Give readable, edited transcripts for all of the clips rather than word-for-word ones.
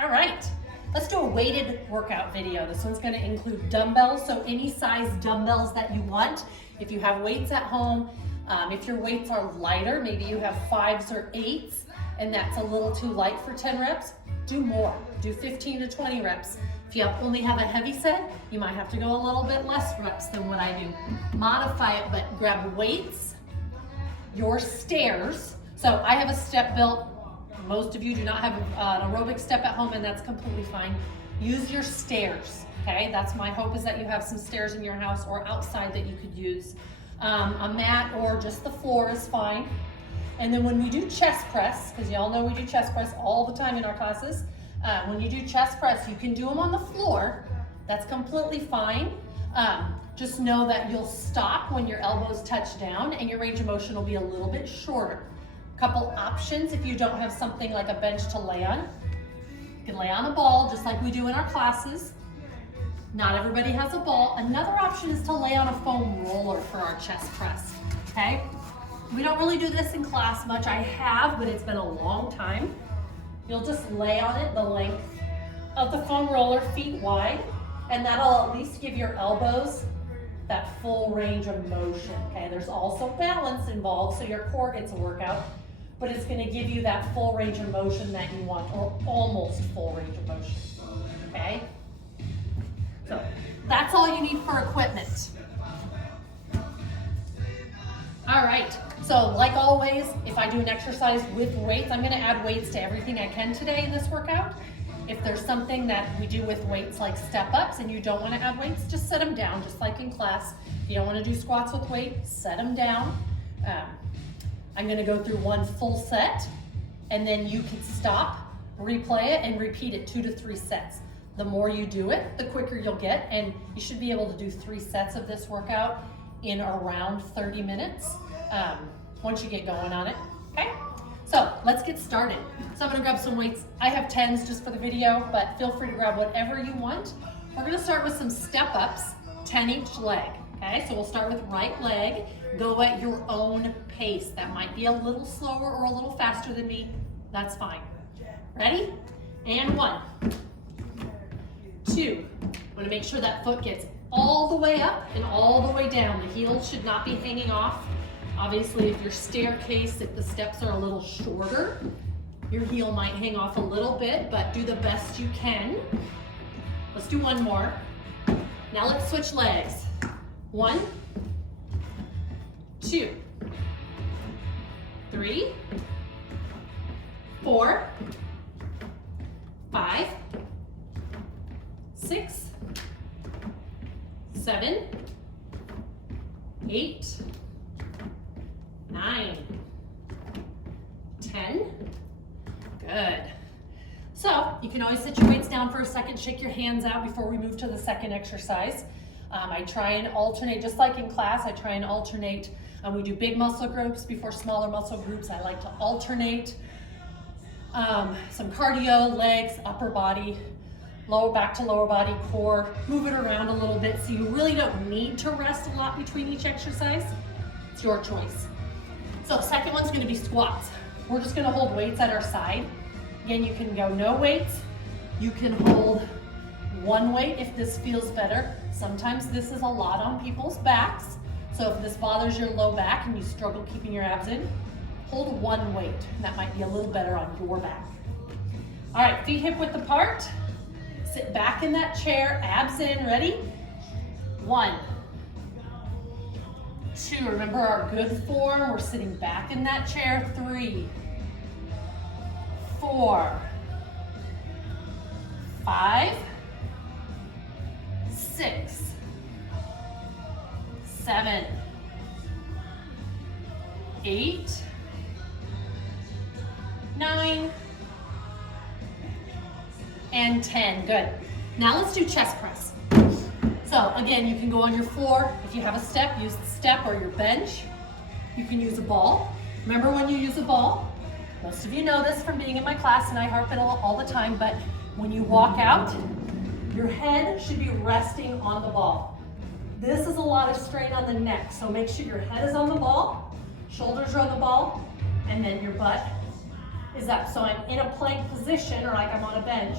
All right, let's do a weighted workout video. This one's gonna include dumbbells, so any size dumbbells that you want. If you have weights at home, if your weights are lighter, maybe you have 5s or 8s, and that's a little too light for 10 reps, do more. Do 15 to 20 reps. If you only have a heavy set, you might have to go a little bit less reps than what I do. Modify it, but grab weights, your stairs. So I have a step built. Most of you do not have an aerobic step at home, and that's completely fine. Use your stairs, okay? That's my hope, is that you have some stairs in your house or outside that you could use. A mat or just the floor is fine. And then when we do chest press, because y'all know we do chest press all the time in our classes, when you do chest press, you can do them on the floor. That's completely fine. Just know that you'll stop when your elbows touch down and your range of motion will be a little bit shorter. Couple options if you don't have something like a bench to lay on. You can lay on a ball just like we do in our classes. Not everybody has a ball. Another option is to lay on a foam roller for our chest press, okay? We don't really do this in class much. I have, but it's been a long time. You'll just lay on it the length of the foam roller, feet wide, and that'll at least give your elbows that full range of motion, okay? There's also balance involved, so your core gets a workout, but it's gonna give you that full range of motion that you want, or almost full range of motion, okay? So that's all you need for equipment. All right, so like always, if I do an exercise with weights, I'm gonna add weights to everything I can today in this workout. If there's something that we do with weights like step-ups and you don't wanna add weights, just set them down, just like in class. If you don't wanna do squats with weight, set them down. I'm gonna go through one full set, and then you can stop, replay it, and repeat it 2 to 3 sets. The more you do it, the quicker you'll get, and you should be able to do 3 sets of this workout in around 30 minutes once you get going on it, okay? So let's get started. So I'm gonna grab some weights. I have 10s just for the video, but feel free to grab whatever you want. We're gonna start with some step-ups, 10 each leg, okay? So we'll start with right leg. Go at your own pace. That might be a little slower or a little faster than me. That's fine. Ready? And 1, 2. Want to make sure that foot gets all the way up and all the way down. The heel should not be hanging off. Obviously, if your staircase, if the steps are a little shorter, your heel might hang off a little bit, but do the best you can. Let's do one more. Now let's switch legs. 1, 2, 3, 4, 5, 6, 7, 8, 9, 10. Good. So you can always sit your weights down for a second, shake your hands out before we move to the second exercise. I try and alternate, just like in class, I try and alternate. We do big muscle groups before smaller muscle groups. I like to alternate some cardio, legs, upper body, lower back to lower body, core, move it around a little bit so you really don't need to rest a lot between each exercise. It's your choice. So second one's gonna be squats. We're just gonna hold weights at our side. Again, you can go no weights. You can hold one weight if this feels better. Sometimes this is a lot on people's backs. So if this bothers your low back and you struggle keeping your abs in, hold one weight. That might be a little better on your back. All right, feet hip width apart. Sit back in that chair, abs in, ready? 1, 2, remember our good form. We're sitting back in that chair. 3, 4, 5, 6, 7, 8, 9, and 10. Good. Now let's do chest press. So again, you can go on your floor. If you have a step, use the step or your bench. You can use a ball. Remember when you use a ball, most of you know this from being in my class, and I harp it all the time, but when you walk out, your head should be resting on the ball. This is a lot of strain on the neck, so make sure your head is on the ball, shoulders are on the ball, and then your butt is up. So I'm in a plank position, or like I'm on a bench,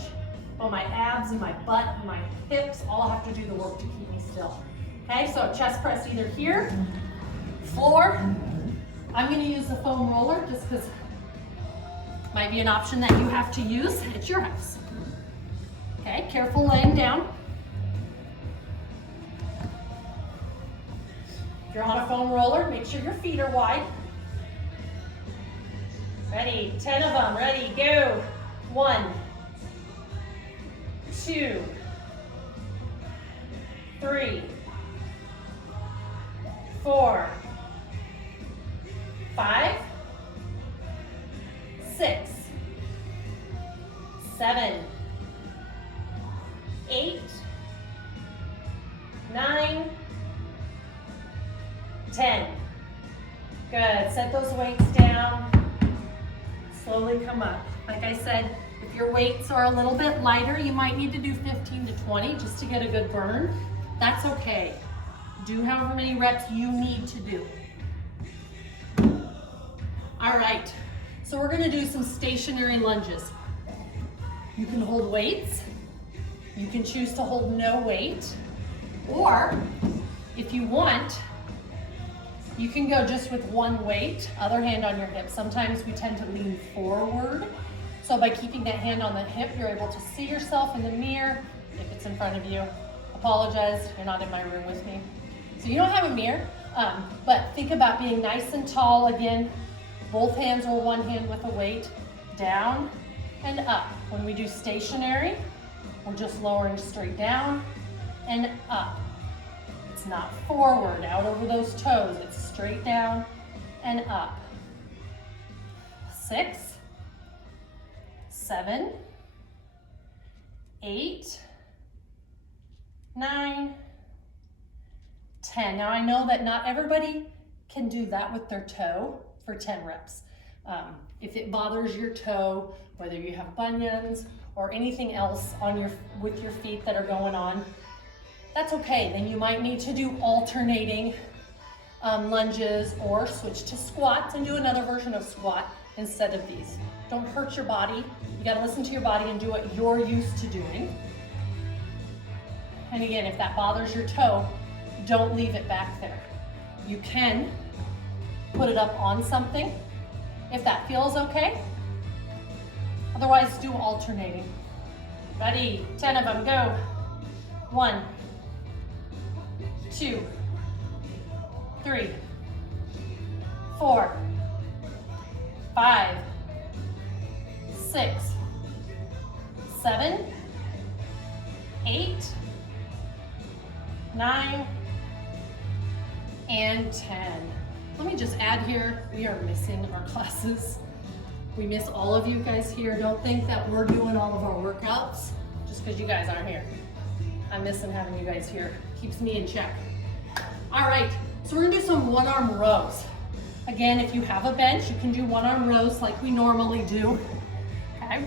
but my abs and my butt and my hips all have to do the work to keep me still. Okay, so chest press either here, floor. I'm gonna use the foam roller just because might be an option that you have to use at your house. Okay, careful laying down. If you're on a foam roller, make sure your feet are wide. Ready, 10 of them, ready, go. 1, 2, 3, 4, 5, 6, 7, 8, 9, 10. Good, set those weights down. Slowly come up. Like I said, if your weights are a little bit lighter, you might need to do 15 to 20 just to get a good burn. That's okay. Do however many reps you need to do. All right, so we're gonna do some stationary lunges. You can hold weights. You can choose to hold no weight. Or if you want, you can go just with one weight, other hand on your hip. Sometimes we tend to lean forward. So by keeping that hand on the hip, you're able to see yourself in the mirror. If it's in front of you, apologize, you're not in my room with me. So you don't have a mirror, but think about being nice and tall. Again, both hands or one hand with a weight, down and up. When we do stationary, we're just lowering straight down and up. It's not forward, out over those toes. It's straight down and up. 6, 7, 8, 9, 10. Now I know that not everybody can do that with their toe for 10 reps. If it bothers your toe, whether you have bunions or anything else on with your feet that are going on, that's okay. Then you might need to do alternating lunges or switch to squats and do another version of squat instead of these. Don't hurt your body. You gotta listen to your body and do what you're used to doing. And again, if that bothers your toe, don't leave it back there. You can put it up on something if that feels okay. Otherwise, do alternating. Ready, 10 of them, go. 1, 2, 3, 4, 5, 6, 7, 8, 9, and 10. Let me just add here, we are missing our classes. We miss all of you guys here. Don't think that we're doing all of our workouts just because you guys aren't here. I'm missing having you guys here. Keeps me in check. All right, so we're gonna do some one-arm rows. Again, if you have a bench, you can do one-arm rows like we normally do. Okay,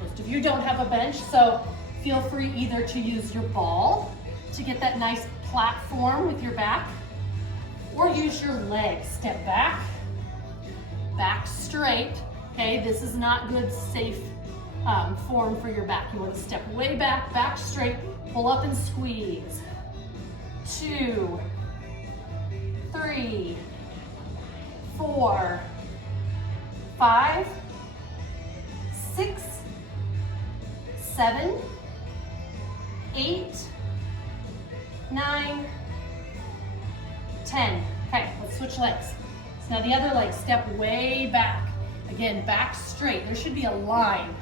most of you don't have a bench, so feel free either to use your ball to get that nice platform with your back, or use your legs. Step back, back straight. Okay, this is not good, safe form for your back. You want to step way back, back straight, pull up and squeeze. 2, 3, 4, 5, 6, 7, 8, 9, 10. Okay, let's switch legs. So now the other leg, step way back. Again, back straight. There should be a line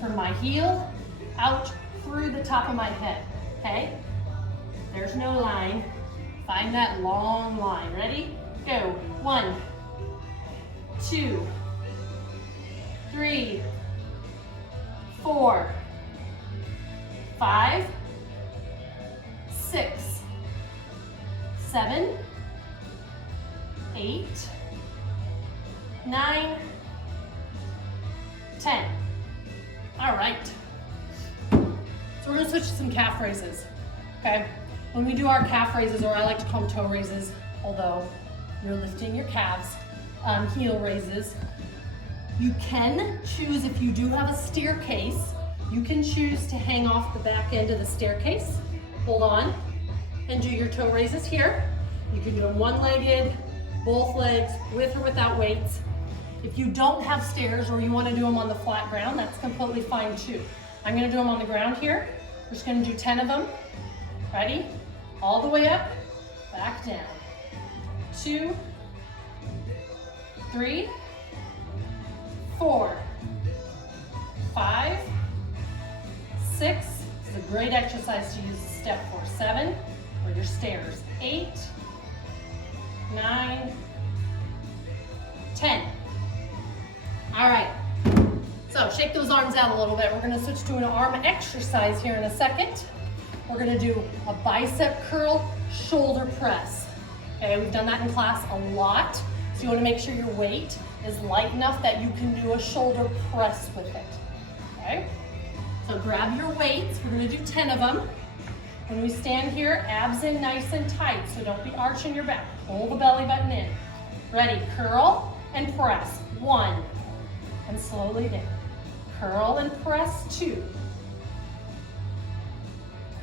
from my heel out through the top of my head, okay? There's no line. Find that long line. Ready? Go. 1, 2, 3, 4, 5, 6, 7, 8, 9, 10. All right. So we're gonna switch to some calf raises, okay? When we do our calf raises, or I like to call them toe raises, although you're lifting your calves, heel raises, You can choose, if you do have a staircase, you can choose to hang off the back end of the staircase. Hold on and do your toe raises here. You can do them one-legged, both legs, with or without weights. If you don't have stairs or you want to do them on the flat ground, that's completely fine too. I'm going to do them on the ground here. We're just going to do 10 of them. Ready? All the way up, back down. 2, 3, 4, 5, 6. This is a great exercise to use the step for. 7, or your stairs. 8, 9, 10. All right, so shake those arms out a little bit. We're gonna switch to an arm exercise here in a second. We're gonna do a bicep curl, shoulder press. Okay, we've done that in class a lot. So you wanna make sure your weight is light enough that you can do a shoulder press with it, okay? So grab your weights, we're gonna do 10 of them. When we stand here, abs in nice and tight, so don't be arching your back. Pull the belly button in. Ready, curl and press. 1, and slowly down. Curl and press. 2.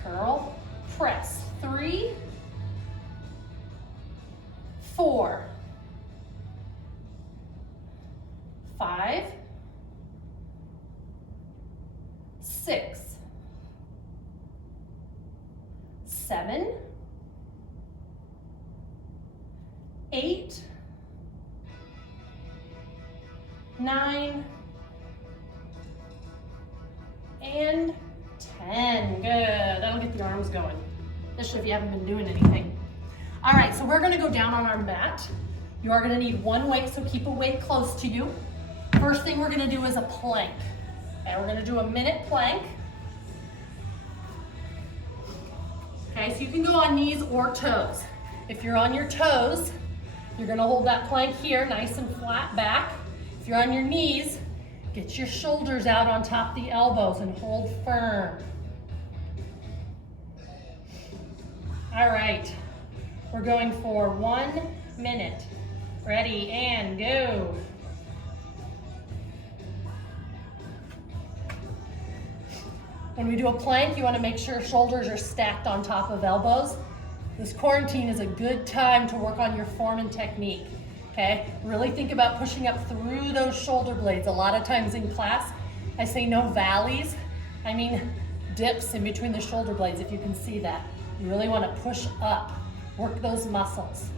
Curl, press. 3, 4, 5, 6, 7, 8, 9, and 10. Good. That'll get the arms going, especially if you haven't been doing anything. All right, so we're gonna go down on our mat. You are gonna need one weight, so keep a weight close to you. First thing we're gonna do is a plank. Okay, we're gonna do a minute plank. Okay, so you can go on knees or toes. If you're on your toes, you're gonna hold that plank here, nice and flat back. If you're on your knees, get your shoulders out on top of the elbows and hold firm. All right, we're going for 1 minute. Ready, and go. When we do a plank, you want to make sure shoulders are stacked on top of elbows. This quarantine is a good time to work on your form and technique, okay? Really think about pushing up through those shoulder blades. A lot of times in class, I say no valleys. I mean dips in between the shoulder blades, if you can see that. You really want to push up, work those muscles.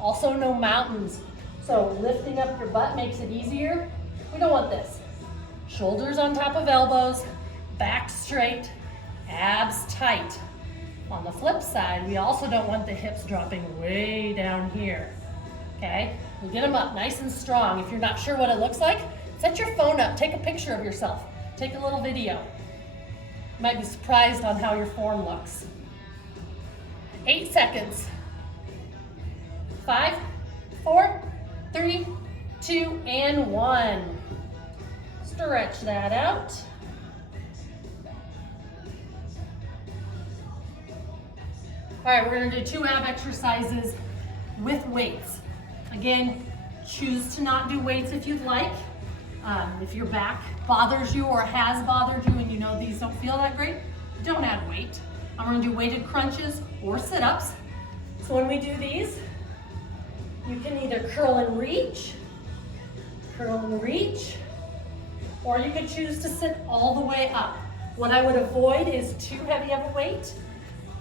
Also no mountains. So lifting up your butt makes it easier. We don't want this. Shoulders on top of elbows, back straight, abs tight. On the flip side, we also don't want the hips dropping way down here, okay? We'll get them up nice and strong. If you're not sure what it looks like, set your phone up, take a picture of yourself, take a little video. You might be surprised on how your form looks. 8 seconds. 5, 4, 3, 2, and 1. Stretch that out. All right, we're gonna do 2 ab exercises with weights. Again, choose to not do weights if you'd like. If your back bothers you or has bothered you and you know these don't feel that great, don't add weight. I'm gonna do weighted crunches or sit-ups. So when we do these, you can either curl and reach, or you could choose to sit all the way up. What I would avoid is too heavy of a weight,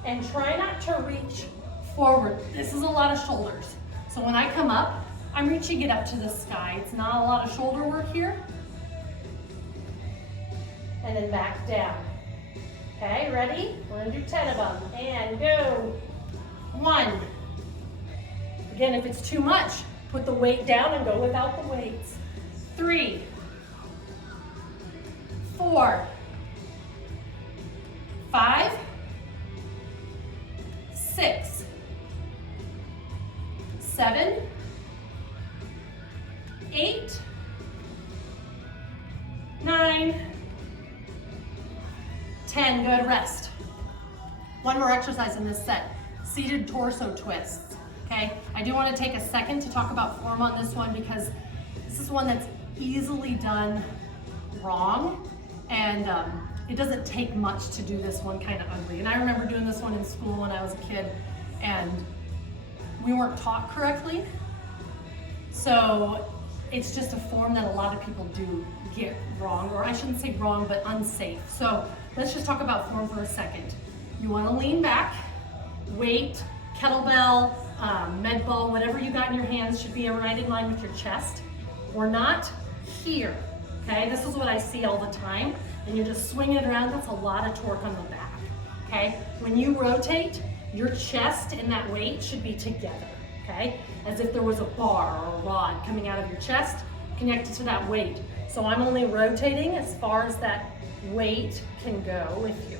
and try not to reach forward. This is a lot of shoulders. So when I come up, I'm reaching it up to the sky. It's not a lot of shoulder work here. And then back down. Okay, ready? We're gonna do 10 of them, and go. 1. Again, if it's too much, put the weight down and go without the weights. 3, 4, 5, 6, 7, 8, 9, 10. Good, rest. One more exercise in this set, seated torso twists, okay? I do want to take a second to talk about form on this one because this is one that's easily done wrong, and it doesn't take much to do this one kind of ugly. And I remember doing this one in school when I was a kid, and we weren't taught correctly. So it's just a form that a lot of people do get wrong, or I shouldn't say wrong, but unsafe. So let's just talk about form for a second. You want to lean back, weight, kettlebell, med ball, whatever you got in your hands should be right in line with your chest. We're not here, okay? This is what I see all the time, and you're just swinging it around. That's a lot of torque on the back, okay? When you rotate, your chest and that weight should be together, okay? As if there was a bar or a rod coming out of your chest connected to that weight. So I'm only rotating as far as that weight can go with you,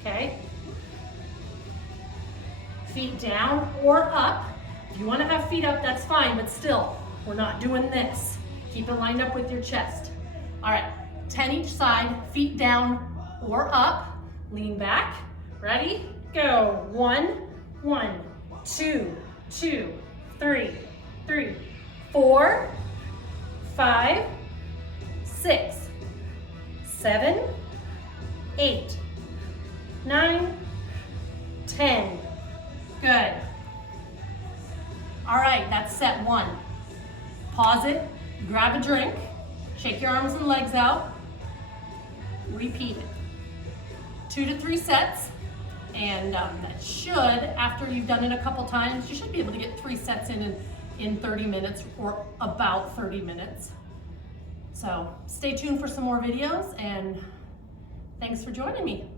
okay? Feet down or up. If you want to have feet up, that's fine, but still, we're not doing this. Keep it lined up with your chest. All right, 10 each side, feet down or up. Lean back. Ready? Go. 1, 1, 2, 2, 3, 3, 4, 5, 6, 7, 8, 9, 10. Good. All right, that's set 1. Pause it, grab a drink, shake your arms and legs out, repeat it. 2 to 3 sets, and that should, after you've done it a couple times, you should be able to get 3 sets in 30 minutes or about 30 minutes. So stay tuned for some more videos, and thanks for joining me.